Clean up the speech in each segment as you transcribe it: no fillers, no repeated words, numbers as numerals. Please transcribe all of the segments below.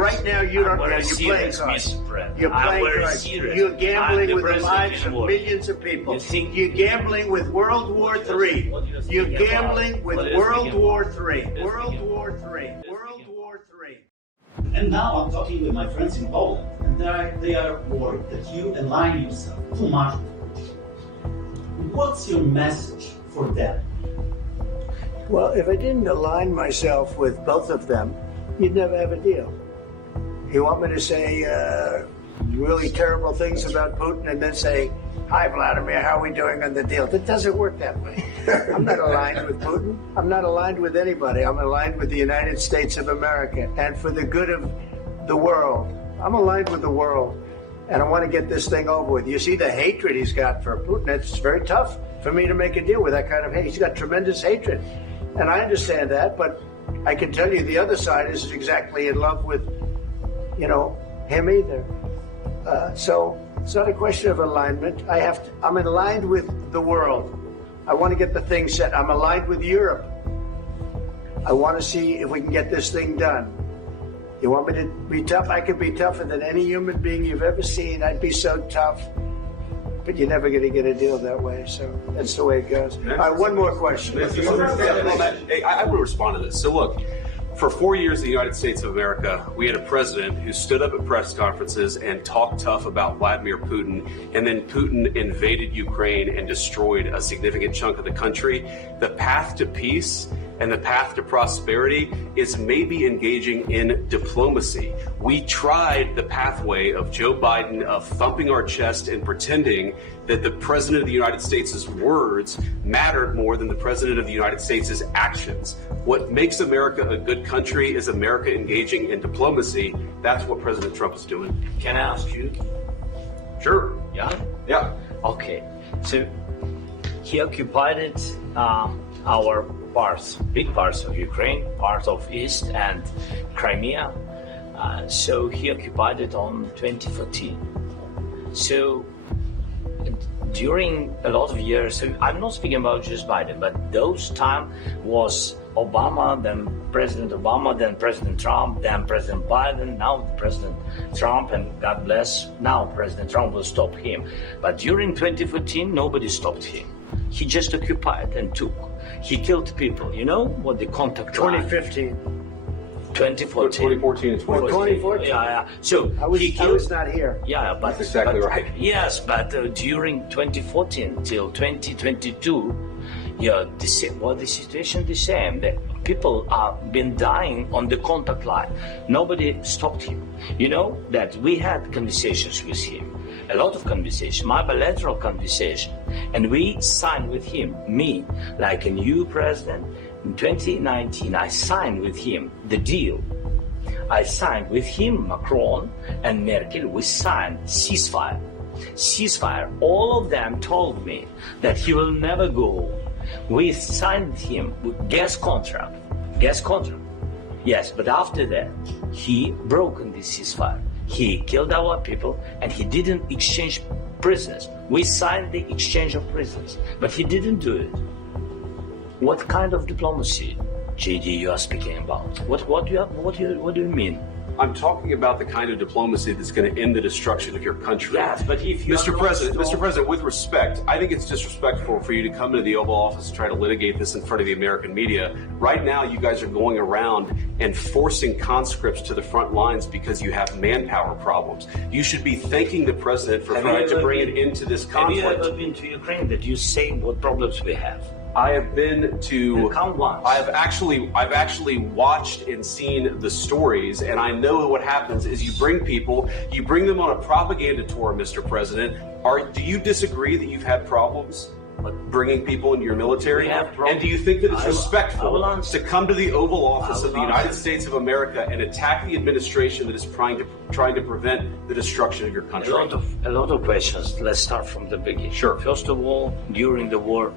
right now you don't know. You're playing cards. You're playing cards. You're gambling with the lives of millions of people. You're gambling with World War III. You're gambling with World War III. World War III. World War III. And now I'm talking with my friends in Poland, and they are worried that you align yourself too much with Putin. What's your message for them? Well, if I didn't align myself with both of them, you'd never have a deal. You want me to say really terrible things about Putin and then say, "Hi, Vladimir, how are we doing on the deal?" That doesn't work that way. I'm not aligned with Putin. I'm not aligned with anybody. I'm aligned with the United States of America and for the good of the world. I'm aligned with the world, and I want to get this thing over with. You see the hatred he's got for Putin. It's very tough for me to make a deal with that kind of hate. He's got tremendous hatred, and I understand that, but I can tell you the other side isn't exactly in love with, him either. So it's not a question of alignment. I'm aligned with the world. I want to get the thing set. I'm aligned with Europe. I want to see if we can get this thing done. You want me to be tough? I could be tougher than any human being you've ever seen. I'd be so tough. But you're never going to get a deal that way. So that's the way it goes. All right, one more question. I will respond to this. So look, for 4 years in the United States of America, we had a president who stood up at press conferences and talked tough about Vladimir Putin, and then Putin invaded Ukraine and destroyed a significant chunk of the country. The path to peace and the path to prosperity is maybe engaging in diplomacy. We tried the pathway of Joe Biden of thumping our chest and pretending that the President of the United States' words mattered more than the President of the United States' actions. What makes America a good country is America engaging in diplomacy. That's what President Trump is doing. Can I ask you? Sure. Yeah? Yeah. Okay. So he occupied our parts, big parts of Ukraine, part of East and Crimea. So he occupied it on 2014. So during a lot of years, so I'm not speaking about just Biden, but those time was Obama, then President Obama, then President Trump, then President Biden, now President Trump, and God bless, now President Trump will stop him. But during 2014, nobody stopped him. He just occupied and took. He killed people. You know what the contact 2015. 2014 2014. and 2014. Yeah. So I was not here. Yeah, but that's exactly right. Yes, but during 2014 till 2022, the situation the same. The people have been dying on the contact line. Nobody stopped him. You know that we had conversations with him, a lot of conversation, my bilateral conversation, and we signed with him, me, like a new president. In 2019, I signed with him the deal. I signed with him, Macron and Merkel, we signed ceasefire. Ceasefire, all of them told me that he will never go. We signed him with gas contract. Yes, but after that, he broke the ceasefire. He killed our people and he didn't exchange prisoners. We signed the exchange of prisoners, but he didn't do it. What kind of diplomacy, JD, you are speaking about? What do you mean? I'm talking about the kind of diplomacy that's going to end the destruction of your country. Yes, but if you Mr. President, with respect, I think it's disrespectful for you to come into the Oval Office and try to litigate this in front of the American media. Right now, you guys are going around and forcing conscripts to the front lines because you have manpower problems. You should be thanking the president for trying to bring it into this conflict. Have you ever been to Ukraine that you say what problems we have? I have been to. Count once. I've actually watched and seen the stories, and I know what happens is you bring them on a propaganda tour, Mr. President. Do you disagree that you've had problems bringing people into your military? And do you think that it's respectful to come to the Oval Office of the United States of America and attack the administration that is trying to prevent the destruction of your country? A lot of questions. Let's start from the beginning. Sure. First of all, during the war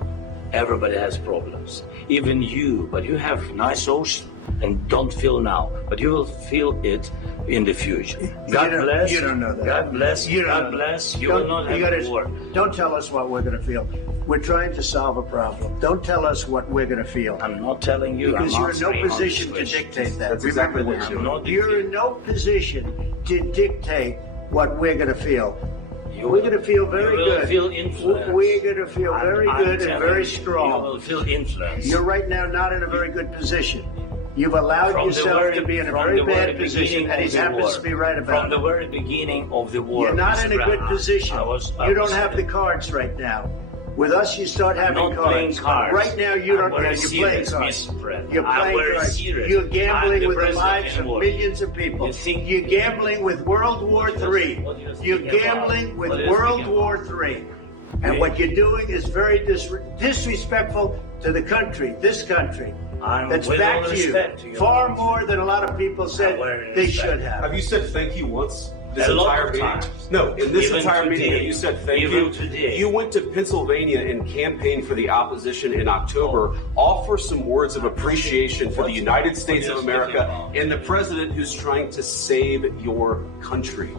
Everybody has problems. Even you, but you have nice ocean and don't feel now, but you will feel it in the future. God bless. You don't know that. God bless. You don't God know bless. that. You Don't- will not you have gotta- a war. Don't tell us what we're going to feel. We're trying to solve a problem. Don't tell us what we're going to feel. I'm not telling you. Because I'm you're in no answering all position these to questions. dictate that. That's exactly Remember what this. you're I'm not You're in no position to dictate what we're going to feel. We're going to feel very you will good. Feel influence. We're going to feel very I'm good and telling very you, strong. You will feel influence. You're right now not in a very good position. You've allowed From the yourself very- to be in a from very the very bad position, beginning and he of the happens war. to be right From about the it. very beginning of the war. You're not Mr. in a good Brown, position. I You don't have the cards right now. With us, you start having not playing cards. cards. Right now, you don't. I'm very You're playing serious, cards. Mr. President. You're I'm playing very cards. serious. You're I'm gambling the with the president lives of anymore. millions of people. You think- You're gambling with World War What do you- III. what do you think You're about? gambling with What do you World think War about? III. And what you're doing is very disrespectful to the country, this country. I'm That's with back all to you. respect to you. Far more than a lot of people said very they respect. should have. Have you said thank you once? This A lot entire of meeting? times. No, in this Even entire meeting, today. have you said thank Even you? today. You went to Pennsylvania and campaigned for the opposition in October. Offer some words of appreciation for the United States of America and the president who's trying to save your country.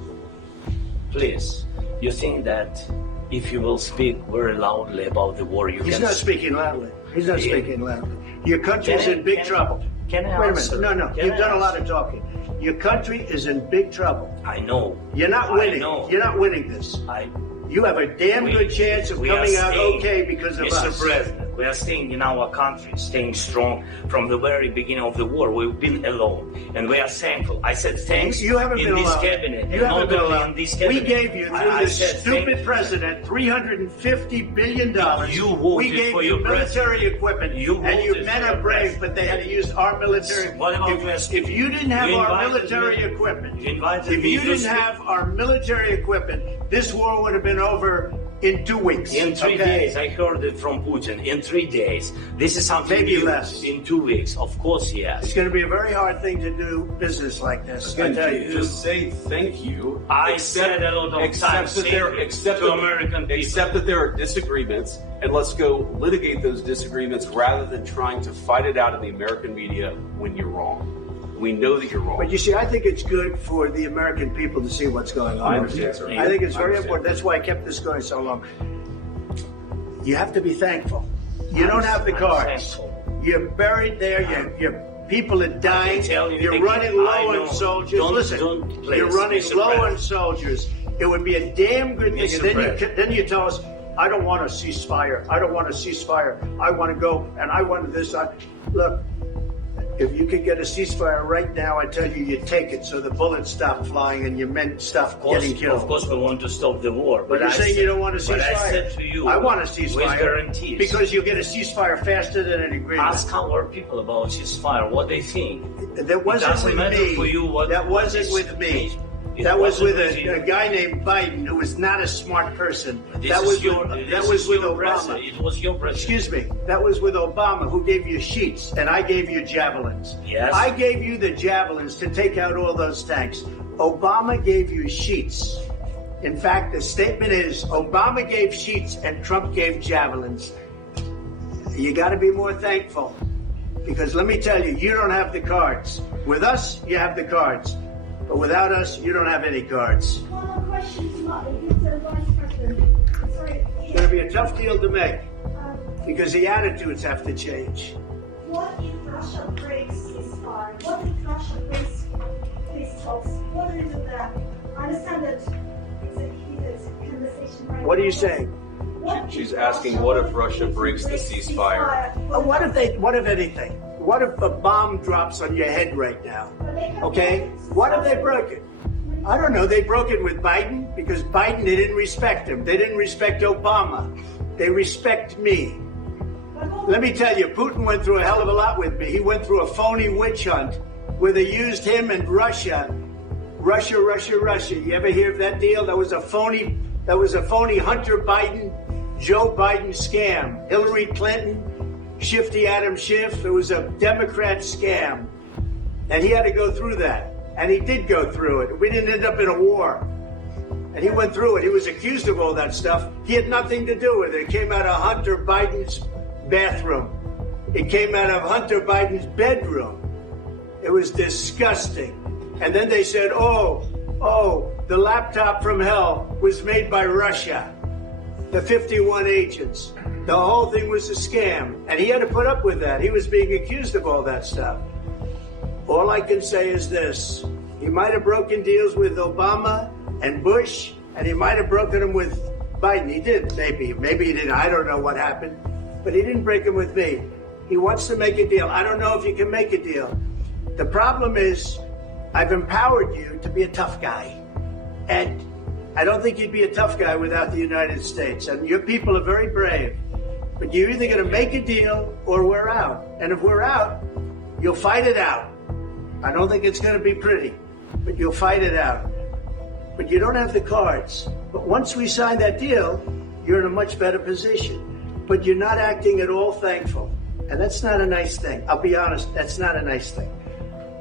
Please, you think that if you will speak very loudly about the war, you He's can... not speaking loudly. He's not Yeah. speaking loudly. Your country's Can I- in big can I- trouble. can I Wait a answer? minute. No, Can you've I done a lot answer? of talking. Your country is in big trouble. I know. You're not I winning. know. You're not winning this. You have a damn good chance of we are coming out staying- okay because of Mr. us. President, we are staying in our country, staying strong from the very beginning of the war. We've been alone, and we are thankful. I said thanks You haven't in been this alone. cabinet. You and haven't not been only alone. in this We cabinet. gave you, through I this said stupid thank- president, $350 billion. You voted we gave for you your military equipment. You and your voted men for are your brave, president. but they had to use our military. What about West? If you didn't have You our invited military me- equipment, you invited if me you to didn't speak. have our military equipment, this war would have been over in 2 weeks. In 3 okay? days, I heard it from Putin. In 3 days, this is something Maybe new. less. In 2 weeks, of course, It's yes. going to be a very hard thing to do business like this. I tell you. Just say thank you. I said a lot of accept times that there, thank you accept to that- American people. Accept that there are disagreements, and let's go litigate those disagreements rather than trying to fight it out in the American media when you're wrong. We know that you're wrong. But you see, I think it's good for the American people to see what's going on. I understand, sir. I think it's I very understand. important. That's why I kept this going so long. You have to be thankful. You don't have the I'm cards. thankful. You're buried there. Your people are dying. tell you You're again, running I low know. on soldiers. Don't- Listen, don't play you're this, running Mr. low on President. soldiers. It would be a damn good thing. Mr. And President. then you tell us, I don't want a ceasefire. I don't want a ceasefire. I want to go and I want this. Look, if you could get a ceasefire right now, I tell you, you take it so the bullets stop flying and your men stop getting killed. Of course, we want to stop the war. But you're I saying said- you don't want a ceasefire. But I said to you, I want a with ceasefire. guarantees. Because you'll get a ceasefire faster than an agreement. Ask our people about ceasefire, what they think. That wasn't doesn't with matter me. for you what- that what wasn't is- with me. It That was wasn't with with you. a guy named Biden, who was not a smart person. This That is was your, with, this that was is with your Obama. president. It was your president. Excuse me. That was with Obama, who gave you sheets, and I gave you javelins. Yes. I gave you the javelins to take out all those tanks. Obama gave you sheets. In fact, the statement is Obama gave sheets and Trump gave javelins. You got to be more thankful. Because let me tell you, you don't have the cards. With us, you have the cards. But without us, you don't have any cards. One more question to Mr. Vice President. Sorry. It's going to be a tough deal to make Um, because the attitudes have to change. what if Russia breaks ceasefire? What if Russia breaks peace talks? What is that? I understand that it's a heated conversation right What are now, you but saying? what She's if asking, what if Russia breaks the ceasefire? What if anything? What if a bomb drops on your head right now? Okay? What if they broke it? I don't know. They broke it with Biden because Biden, they didn't respect him. They didn't respect Obama. They respect me. Let me tell you, Putin went through a hell of a lot with me. He went through a phony witch hunt where they used him and Russia. Russia. You ever hear of that deal? That was a phony Hunter Biden, Joe Biden scam. Hillary Clinton, Shifty Adam Schiff. It was a Democrat scam. And he had to go through that. And he did go through it. We didn't end up in a war. And he went through it. He was accused of all that stuff. He had nothing to do with it. It came out of Hunter Biden's bathroom. It came out of Hunter Biden's bedroom. It was disgusting. And then they said, oh, the laptop from hell was made by Russia. The 51 agents. The whole thing was a scam. And he had to put up with that. He was being accused of all that stuff. All I can say is this. He might have broken deals with Obama and Bush, and he might have broken them with Biden. He did, maybe. Maybe he didn't. I don't know what happened. But he didn't break them with me. He wants to make a deal. I don't know if you can make a deal. The problem is, I've empowered you to be a tough guy. And I don't think you'd be a tough guy without the United States. And your people are very brave. But you're either going to make a deal or we're out. And if we're out, you'll fight it out. I don't think it's going to be pretty, but you'll fight it out. But you don't have the cards. But once we sign that deal, you're in a much better position. But you're not acting at all thankful. And that's not a nice thing. I'll be honest, that's not a nice thing.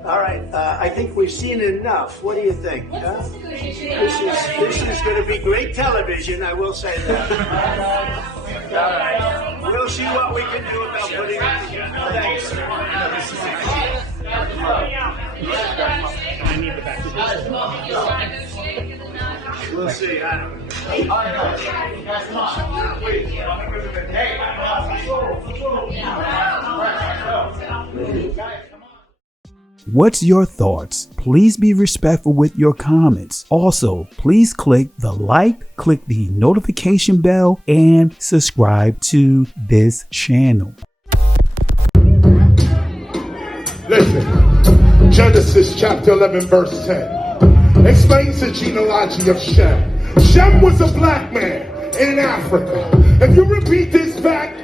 All right, I think we've seen enough. What do you think? Huh? This is going to be great television, I will say that. All right. We'll see what we can do about putting it together. Thanks. We'll see. I don't know. What's your thoughts? Please be respectful with your comments. Also, please click the like, click the notification bell, and subscribe to this channel. Listen, Genesis chapter 11 verse 10 explains the genealogy of Shem. Shem was a black man in Africa. If you repeat this back,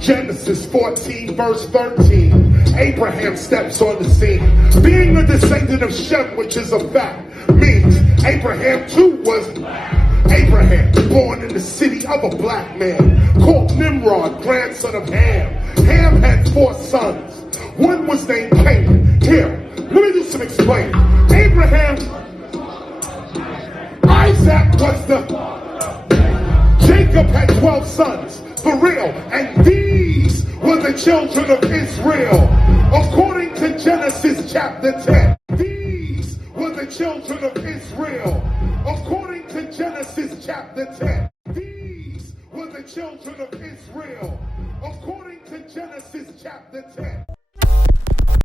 Genesis 14 verse 13, Abraham steps on the scene. Being a descendant of Shem, which is a fact, means Abraham too was Abraham, born in the city of a black man called Nimrod, grandson of Ham. Ham had 4 sons. One was named Canaan. Here, let me do some explaining. Abraham, Isaac was Jacob had 12 sons, for real, and these were the children of Israel. According to Genesis chapter 10, these were the children of Israel. According to Genesis chapter 10, these were the children of Israel. According to Genesis chapter 10.